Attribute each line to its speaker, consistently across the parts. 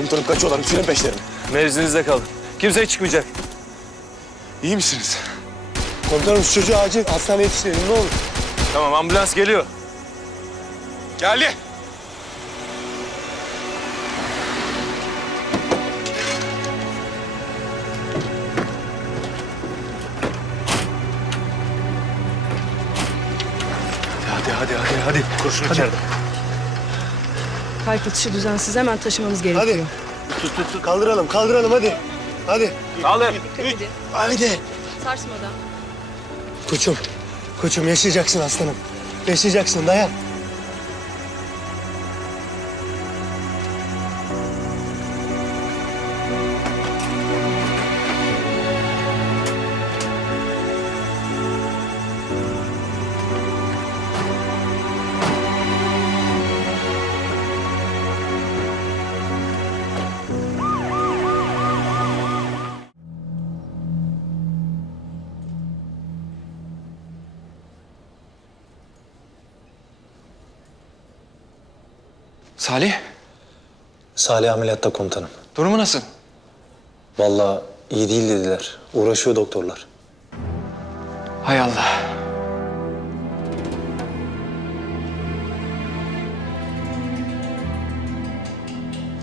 Speaker 1: Komutanım kaçıyorlar. Bitirin peşlerini.
Speaker 2: Mevzinizde kalın. Kimse çıkmayacak.
Speaker 1: İyi misiniz?
Speaker 3: Komutanım şu çocuğu acil hastaneye yetiştirelim ne olur.
Speaker 2: Tamam ambulans geliyor.
Speaker 1: Geldi.
Speaker 3: Hadi hadi hadi hadi. Kurşun içeride.
Speaker 4: Kalp atışı düzensiz hemen taşımamız gerekiyor.
Speaker 3: Hadi. Tut tut tut. Kaldıralım kaldıralım hadi. Hadi.
Speaker 4: Dikkat edin.
Speaker 3: Haydi.
Speaker 4: Sarsmadan.
Speaker 3: Koçum. Koçum yaşayacaksın aslanım. Yaşayacaksın dayan.
Speaker 5: Salih
Speaker 6: ameliyatta komutanım.
Speaker 5: durumu nasıl?
Speaker 6: Vallahi iyi değil dediler. Uğraşıyor doktorlar.
Speaker 5: Hay Allah.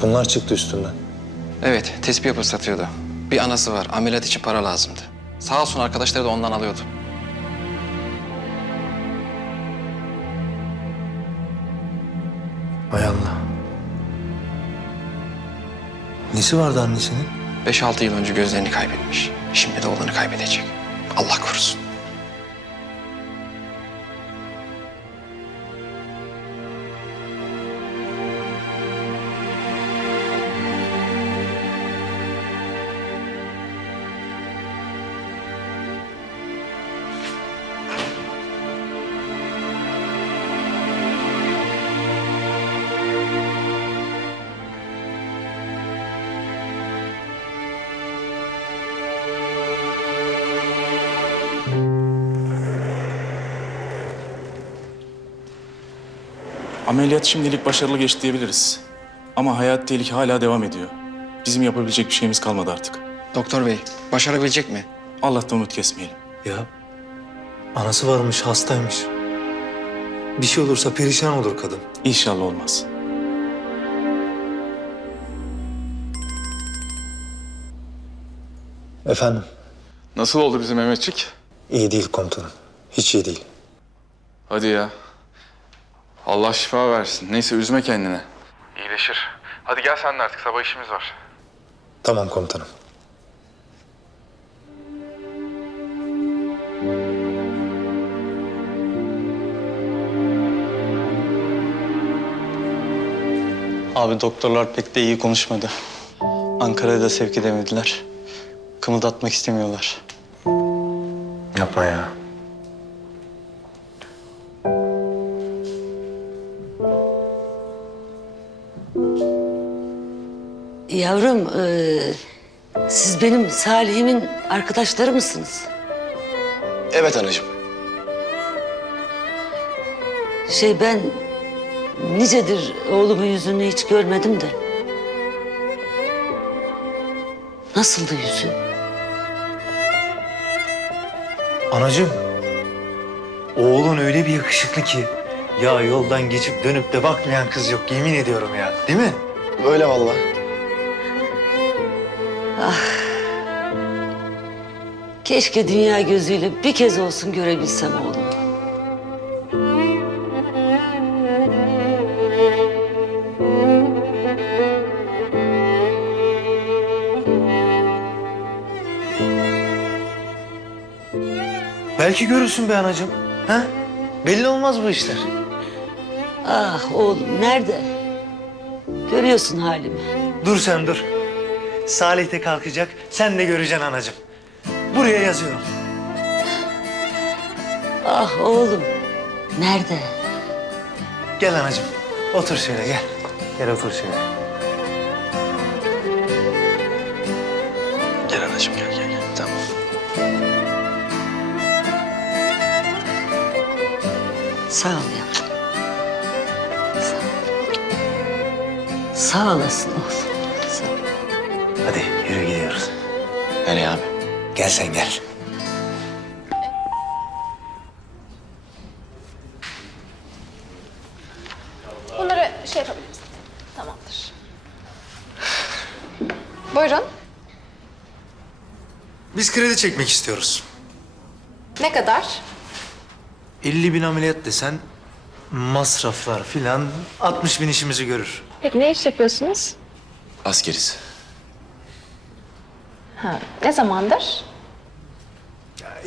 Speaker 6: Bunlar çıktı üstünden.
Speaker 5: Evet, tespih yapıp satıyordu. Bir anası var, ameliyat için para lazımdı. Sağ olsun arkadaşları da ondan alıyordu.
Speaker 6: Nesi vardı annesinin?
Speaker 5: 5-6 yıl önce gözlerini kaybetmiş. Şimdi de oğlanı kaybedecek. Allah korusun.
Speaker 7: Ameliyat şimdilik başarılı geçti diyebiliriz. Ama hayat tehlike hala devam ediyor. Bizim yapabilecek bir şeyimiz kalmadı artık.
Speaker 5: Doktor bey, başarabilecek mi?
Speaker 7: Allah'tan umut kesmeyelim.
Speaker 6: Ya anası varmış hastaymış. Bir şey olursa perişan olur kadın.
Speaker 7: İnşallah olmaz.
Speaker 6: Efendim
Speaker 8: Nasıl oldu bizim Mehmetçik?
Speaker 6: iyi değil komutanım. Hiç iyi değil.
Speaker 8: Hadi ya. Allah şifa versin. Neyse üzme kendini. İyileşir. Hadi gel sen de artık sabah işimiz var.
Speaker 6: Tamam komutanım.
Speaker 9: Abi doktorlar pek de iyi konuşmadı. Ankara'ya da sevk edemediler. Kımıldatmak istemiyorlar.
Speaker 6: Yapma ya.
Speaker 10: Yavrum, eee, siz benim Salih'imin arkadaşları mısınız?
Speaker 1: Evet anacığım.
Speaker 10: Şey ben nicedir oğlumun yüzünü hiç görmedim de. Nasıldı yüzü?
Speaker 6: Anacığım. Oğlun öyle bir yakışıklı ki. Ya yoldan geçip dönüp de bakmayan kız yok yemin ediyorum ya. Değil mi?
Speaker 1: Öyle vallahi.
Speaker 10: Keşke dünya gözüyle bir kez olsun görebilsem oğlumu.
Speaker 6: Belki görürsün be anacığım. Ha? Belli olmaz bu işler.
Speaker 10: Ah oğlum nerede? Görüyorsun halimi.
Speaker 6: Dur sen dur. Salih de kalkacak. Sen de göreceksin anacığım. Buraya yazıyorum.
Speaker 10: Ah oğlum nerede?
Speaker 6: Gel anacığım. Otur şöyle gel. Gel otur şöyle.
Speaker 5: Gel anacığım, gel gel. gel. Tamam.
Speaker 10: Sağ ol yavrum. Sağ ol. Sağ olasın oğlum.
Speaker 1: Nereye abi?
Speaker 6: Gel sen gel.
Speaker 11: Bunları şey yapabiliriz. Tamamdır. Buyurun.
Speaker 6: Biz kredi çekmek istiyoruz.
Speaker 11: Ne kadar?
Speaker 6: 50 bin ameliyat desen masraflar filan 60 bin işimizi görür.
Speaker 11: Peki ne iş yapıyorsunuz?
Speaker 1: Askeriz.
Speaker 11: Ha, ne zamandır?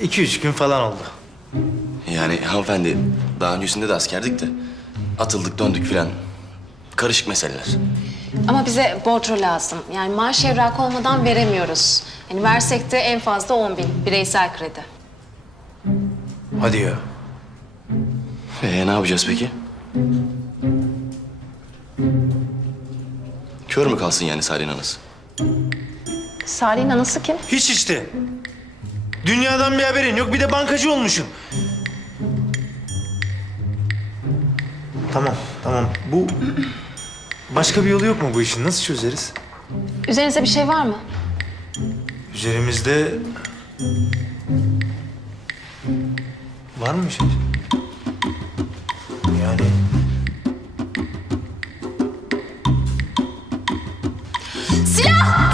Speaker 6: 2-3 gün falan oldu.
Speaker 1: Yani hanımefendi daha öncesinde de askerdik de atıldık döndük filan. Karışık meseleler.
Speaker 11: Ama bize borcu lazım. Yani maaş evrakı olmadan veremiyoruz. Yani versek de en fazla 10 bin bireysel kredi.
Speaker 6: Hadi ya.
Speaker 1: Ee ne yapacağız peki? Kör mü kalsın yani Salih'in anası?
Speaker 11: Salih'in anası kim?
Speaker 6: Hiç işte. Dünyadan bir haberin yok bir de bankacı olmuşsun. Tamam tamam bu başka bir yolu yok mu bu işin nasıl çözeriz?
Speaker 11: Üzerinizde bir şey var mı?
Speaker 6: Üzerimizde var mı bir şey? Yani Vallahi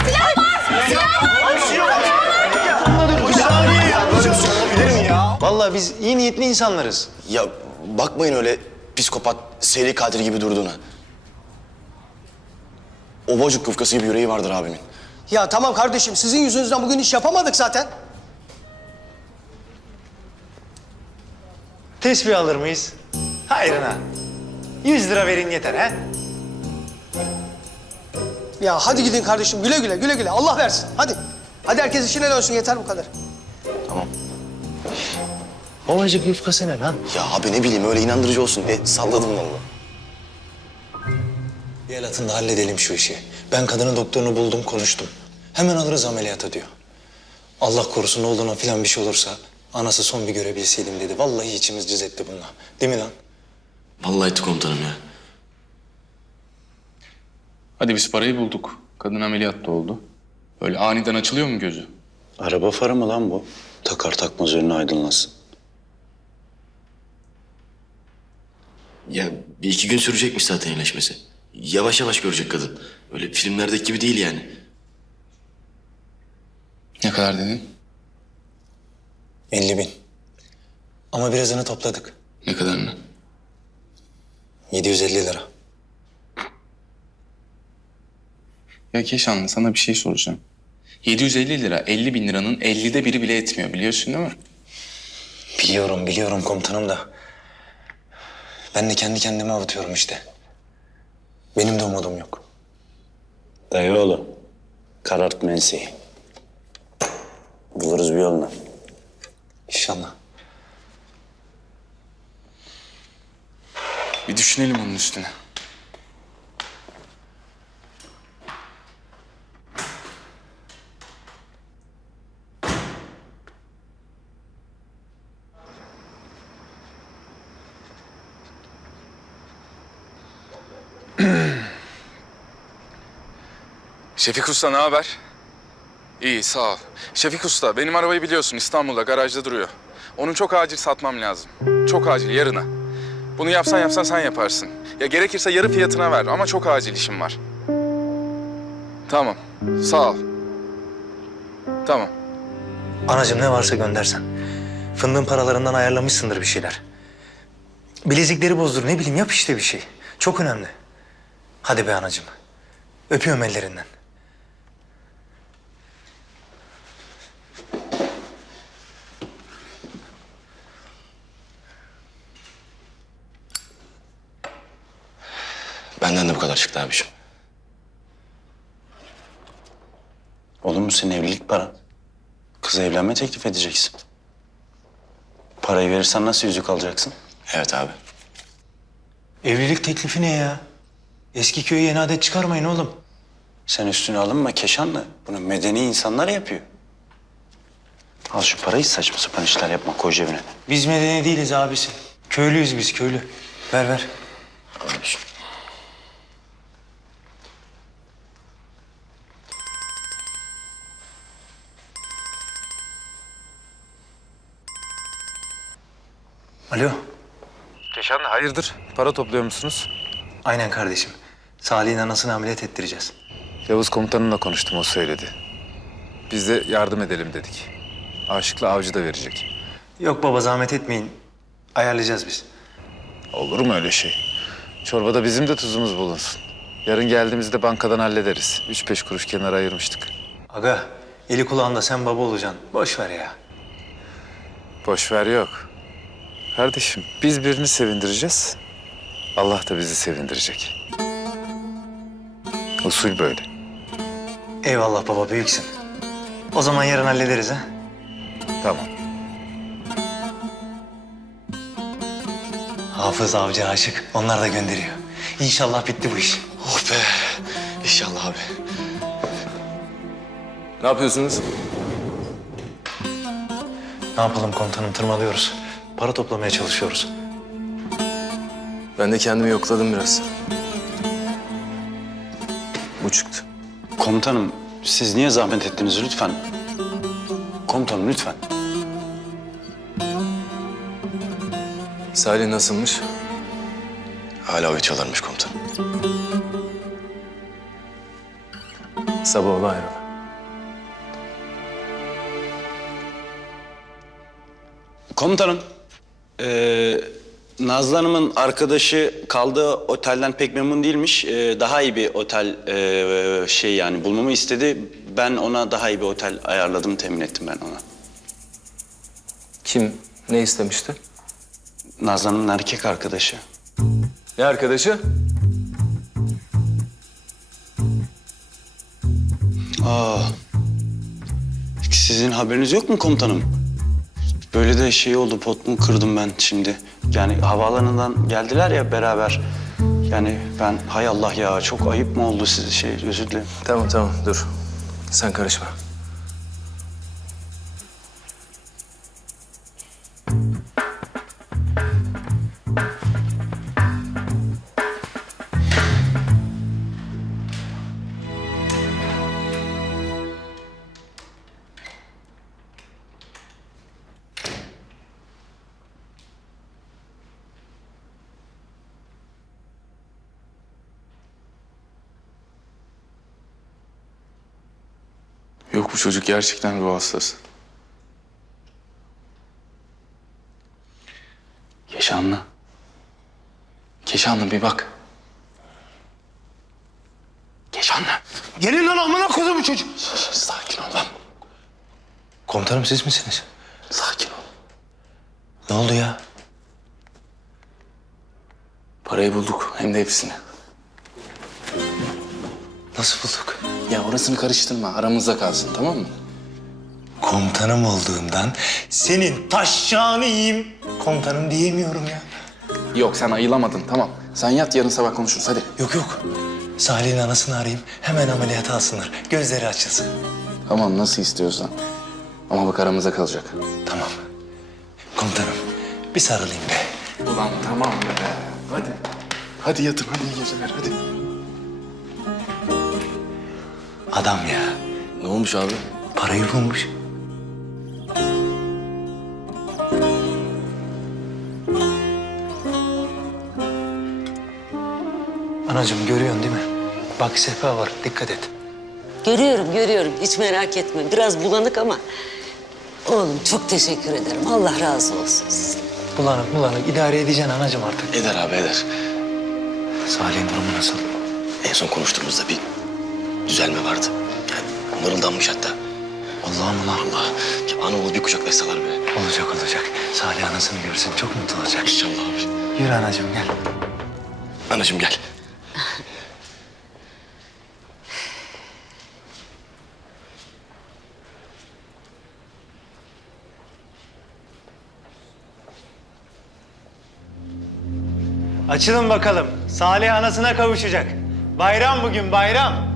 Speaker 6: biz iyi niyetli insanlarız.
Speaker 1: Ya bakmayın öyle psikopat, seri katil gibi durduğuna. Obacık kufkası gibi yüreği vardır abimin.
Speaker 3: Ya tamam kardeşim sizin yüzünüzden bugün iş yapamadık zaten.
Speaker 6: Tesbih alır mıyız? Hayrına. 100 lira verin yeter ha?
Speaker 3: Ya hadi gidin kardeşim güle güle güle güle Allah versin hadi. Hadi herkes işine dönsün yeter bu kadar.
Speaker 6: Babacık yufkası ne lan?
Speaker 1: Ya abi ne bileyim öyle inandırıcı olsun diye salladım vallahi.
Speaker 12: Bir el atın da halledelim şu işi. Ben kadının doktorunu buldum, konuştum. Hemen alırız ameliyata diyor. Allah korusun oğluna falan bir şey olursa anası son bir görebilseydim dedi. Vallahi içimiz cız etti bununla. Değil mi lan?
Speaker 1: Vallahi etti komutanım ya.
Speaker 8: Hadi biz parayı bulduk. Kadın ameliyatta oldu. Böyle aniden açılıyor mu gözü?
Speaker 12: Araba farı mı lan bu? Takar takmaz önüne aydınlasın.
Speaker 1: Ya bir iki gün sürecekmiş zaten iyileşmesi. Yavaş yavaş görecek kadın. Öyle filmlerdeki gibi değil yani.
Speaker 8: Ne kadar dedin?
Speaker 12: 50 bin. Ama birazını topladık.
Speaker 8: Ne kadarını?
Speaker 12: 750 lira.
Speaker 8: Ya Keşanlı sana bir şey soracağım. 750 lira 50 bin liranın 50'de biri bile etmiyor biliyorsun değil mi?
Speaker 12: Biliyorum, biliyorum komutanım da. Ben de kendi kendime avutuyorum işte. Benim de umudum yok. Dayı oğlum, karartma enseyi. Buluruz bir yolunu. İnşallah.
Speaker 8: Bir düşünelim onun üstüne. Şefik Usta ne haber? İyi sağ ol. Şefik Usta benim arabayı biliyorsun İstanbul'da garajda duruyor. Onu çok acil satmam lazım. Çok acil yarına. Bunu yapsan yapsan sen yaparsın. Ya gerekirse yarı fiyatına ver ama çok acil işim var. Tamam. Sağ ol. Tamam.
Speaker 6: Anacığım ne varsa göndersen. Fındığın paralarından ayarlamışsındır bir şeyler. Bilezikleri bozdur ne bileyim yap işte bir şey. Çok önemli. Hadi be anacığım. Öpüyorum ellerinden.
Speaker 1: Benden de bu kadar çıktı abiciğim.
Speaker 12: Olur mu senin evlilik paran? Kıza evlenme teklif edeceksin. Parayı verirsen nasıl yüzük alacaksın?
Speaker 1: Evet abi.
Speaker 6: Evlilik teklifi ne ya? Eski köye yeni adet çıkarmayın oğlum.
Speaker 12: Sen üstüne alınma Keşanlı. Bunu medeni insanlar yapıyor. Al şu parayı saçma sapan işler yapma koy cebine.
Speaker 6: Biz medeni değiliz abisi. Köylüyüz biz köylü. Ver ver.
Speaker 1: Abiciğim.
Speaker 6: Alo.
Speaker 8: Keşan hayırdır? Para topluyor musunuz?
Speaker 6: Aynen kardeşim. Salih'in anasını ameliyat ettireceğiz.
Speaker 8: Yavuz komutanımla konuştum o söyledi. Biz de yardım edelim dedik. Aşıkla avcı da verecek.
Speaker 6: Yok baba zahmet etmeyin. Ayarlayacağız biz.
Speaker 8: Olur mu öyle şey? Çorbada bizim de tuzumuz bulunsun. Yarın geldiğimizde bankadan hallederiz. Üç beş kuruş kenara ayırmıştık.
Speaker 6: Aga eli kulağında sen baba olacaksın. Boş ver ya.
Speaker 8: Boş ver yok. Kardeşim biz birini sevindireceğiz. Allah da bizi sevindirecek. Usul böyle.
Speaker 6: Eyvallah baba büyüksün. O zaman yarın hallederiz ha.
Speaker 8: Tamam.
Speaker 6: Hafız avcı aşık. Onlar da gönderiyor. İnşallah bitti bu iş.
Speaker 1: Oh be. İnşallah abi.
Speaker 2: Ne yapıyorsunuz?
Speaker 6: Ne yapalım komutanım tırmalıyoruz. Para toplamaya çalışıyoruz.
Speaker 2: Ben de kendimi yokladım biraz. Bu çıktı.
Speaker 9: Komutanım siz niye zahmet ettiniz lütfen? Komutanım lütfen.
Speaker 2: Salih nasılmış?
Speaker 1: Hala oy çalarmış komutan.
Speaker 2: Sabah ola ayrıl.
Speaker 9: Komutanım. Ee, Nazlı Hanım'ın arkadaşı kaldığı otelden pek memnun değilmiş. Ee, daha iyi bir otel ee, şey yani bulmamı istedi. Ben ona daha iyi bir otel ayarladım, temin ettim ben ona.
Speaker 2: Kim ne istemişti?
Speaker 9: Nazlı Hanım'ın erkek arkadaşı.
Speaker 2: Ne arkadaşı?
Speaker 9: Aa. Sizin haberiniz yok mu komutanım? Böyle de şey oldu, potumu kırdım ben şimdi. Yani havaalanından geldiler ya beraber. Yani ben hay Allah ya çok ayıp mı oldu size şey özür dilerim.
Speaker 2: Tamam tamam dur. Sen karışma.
Speaker 8: Bu çocuk gerçekten ruh hastası. Keşanlı. Keşanlı bir bak. Keşanlı.
Speaker 3: Gelin lan amına koyduğum çocuk.
Speaker 8: Sakin ol lan.
Speaker 6: Komutanım siz misiniz?
Speaker 8: Sakin ol.
Speaker 6: Ne oldu ya?
Speaker 8: Parayı bulduk hem de hepsini.
Speaker 6: Nasıl bulduk?
Speaker 8: Ya orasını karıştırma aramızda kalsın tamam mı?
Speaker 6: Komutanım olduğumdan senin taşşağını yiyeyim. Komutanım diyemiyorum ya.
Speaker 8: Yok sen ayılamadın tamam. Sen yat yarın sabah konuşuruz hadi.
Speaker 6: Yok yok. Salih'in anasını arayayım. Hemen ameliyata alsınlar. Gözleri açılsın.
Speaker 8: Tamam nasıl istiyorsan. Ama bak aramızda kalacak.
Speaker 6: Tamam. Komutanım bir sarılayım be.
Speaker 8: Ulan tamam be. Hadi. Hadi yatın hadi iyi geceler hadi.
Speaker 6: Adam ya.
Speaker 1: Ne olmuş abi?
Speaker 6: Parayı bulmuş. Anacığım görüyorsun değil mi? Bak sehpa var. Dikkat et.
Speaker 10: Görüyorum, görüyorum. Hiç merak etme. Biraz bulanık ama... Oğlum çok teşekkür ederim. Allah razı olsun sizden.
Speaker 6: Bulanık bulanık. idare edeceksin anacığım artık.
Speaker 1: Eder abi eder.
Speaker 6: Salih'in durumu nasıl?
Speaker 1: En son konuştuğumuzda bir düzelme vardı. Yani mırıldanmış hatta.
Speaker 6: Allah'ım Allah.
Speaker 1: Allah. Ya ana oğul bir kucaklaşsalar be.
Speaker 6: Olacak olacak. Salih anasını görsün çok mutlu olacak.
Speaker 1: İnşallah abi.
Speaker 6: Yürü anacığım gel.
Speaker 1: Anacığım gel.
Speaker 6: Açılın bakalım. Salih anasına kavuşacak. Bayram bugün bayram.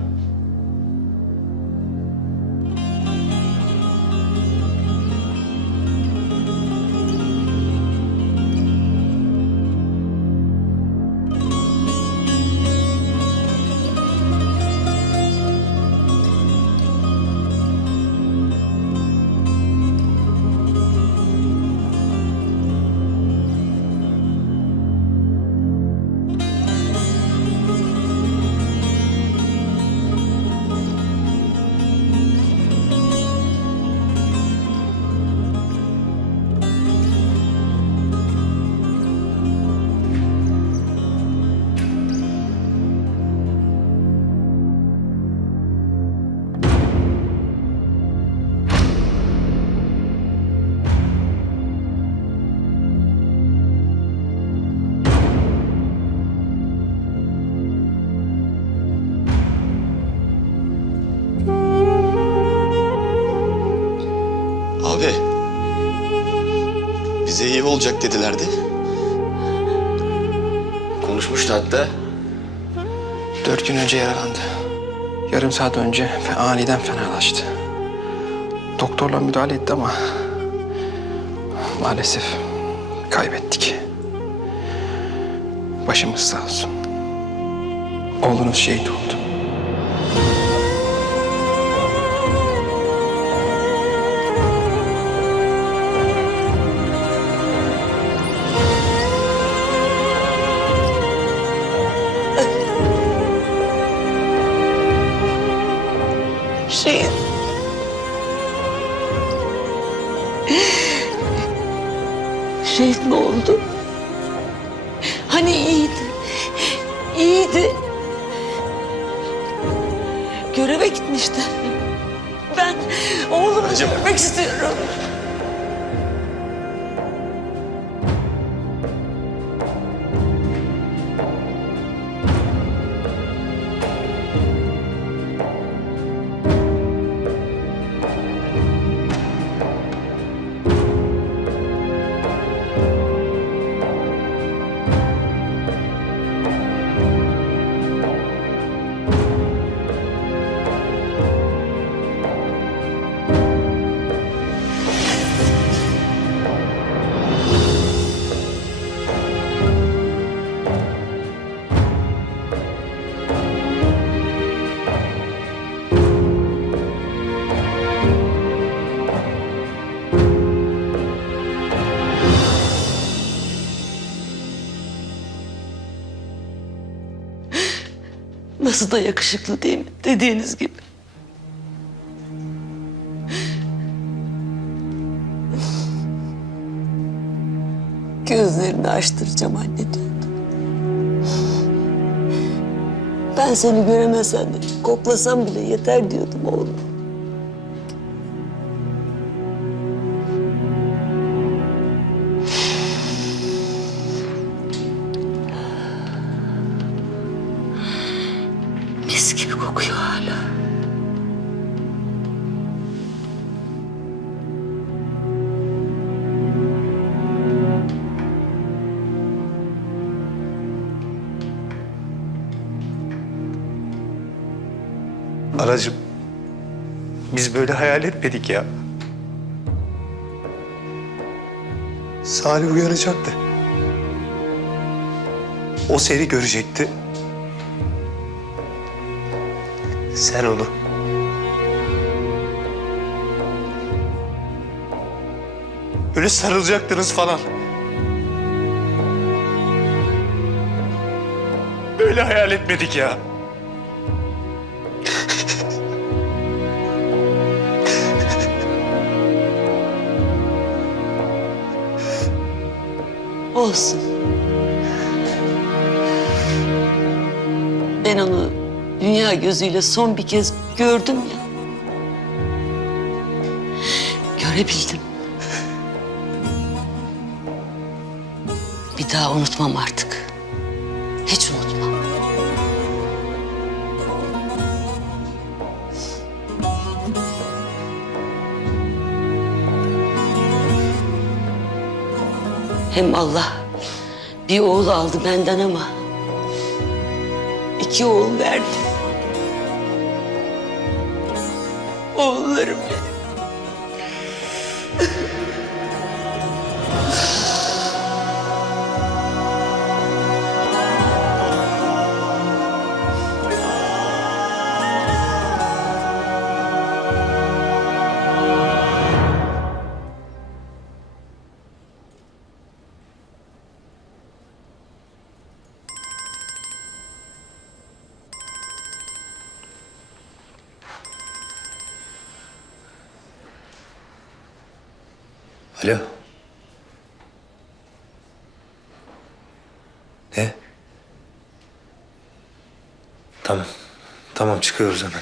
Speaker 1: Bize iyi olacak dedilerdi. Konuşmuştu hatta.
Speaker 5: Dört gün önce yaralandı. Yarım saat önce aniden fenalaştı. Doktorlar müdahale etti ama maalesef kaybettik. Başımız sağ olsun. Oğlunuz şehit oldu.
Speaker 10: Nasıl da yakışıklı değil mi? Dediğiniz gibi. Gözlerini açtıracağım anne diyordu. Ben seni göremesem de koklasam bile yeter diyordum oğlum. Hala.
Speaker 6: Anacığım, biz böyle hayal etmedik ya. Salih uyanacaktı. O seni görecekti. Sen onu. Böyle sarılacaktınız falan. Böyle hayal etmedik ya.
Speaker 10: Olsun. Ben onu dünya gözüyle son bir kez gördüm ya. Görebildim. Bir daha unutmam artık. Hiç unutmam. Hem Allah bir oğul aldı benden ama iki oğul verdi. Oğullarım benim.
Speaker 6: Alo. Ne? Tamam. Tamam çıkıyoruz hemen.